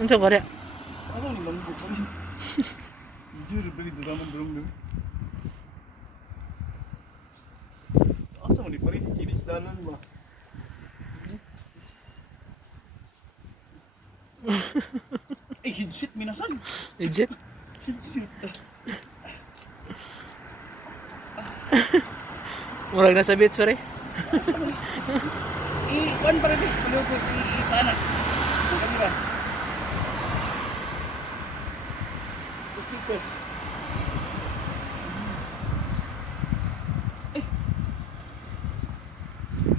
Unsa ko rin? Asa ni lambot pa rin. Jujur beli duraman durung dulu. Asa mo ni pa rin kinis dalan ba? Eh, headset minasan. Legit? Headset. Murag nasa beach pare. Kuan pa rin. Paliw ko i-pana. Kamera. Speakers. Eh.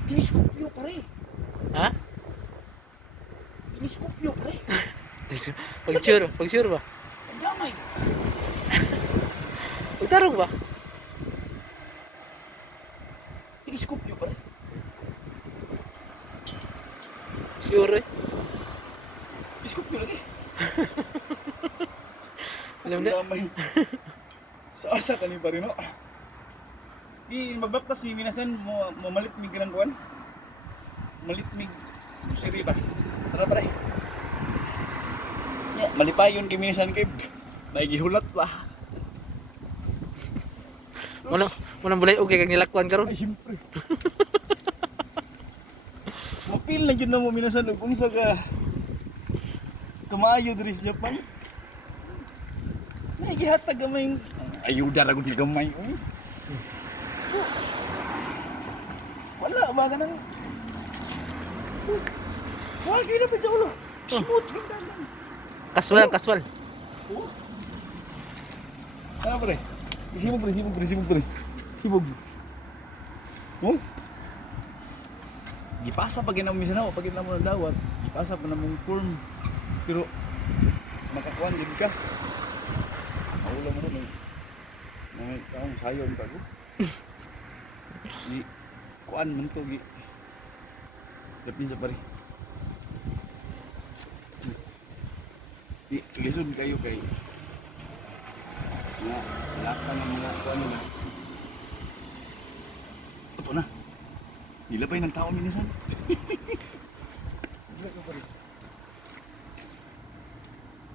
Teleskopyo pare. Ha? Teleskopyo pare. Pag-sure ba? Ang damay. Pagtarong ba? Teleskopyo pare. Sure eh. Teleskopyo lagi. Alam Ang na? damay. Sa asa ka ni pare no? Di magbaktas ni minasan mo malit mig ganang kuan. Malit mig siri ba? Tara pare. Ya, malipayon kay minasan kay nagihulat pa. Muna bulay okay kang nilakwan karon. Ay, siyempre. Mapil na yun na mo minasan kung sa ka kamayo diri sa Japan. Nagihatag gamay ayuda ra gud gamay. Uy. Wala ba ka nang wag yun na pa sa ulo. Smooth lang dalan. Kaswal. Oh. Ano pre? Sibog pre. Sibog. Oh? Gipasa pag ginamo misana pag ginamo ng dawat. Gipasa pa namong form. Pero makakuan din ka. Maulo mo rin. May taong sayon pa ko. Di kuan man to gi. Dapin sa pare. Di lisod kayo kay nga laka ng mga kuan nila. Ito na. Nilabay ng tao minisan.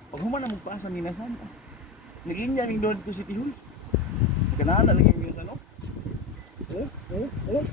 Pag human na magpasa minasan. Naging yaming doon to si Tihon. Kanana lang yung minasan, oh. Oh.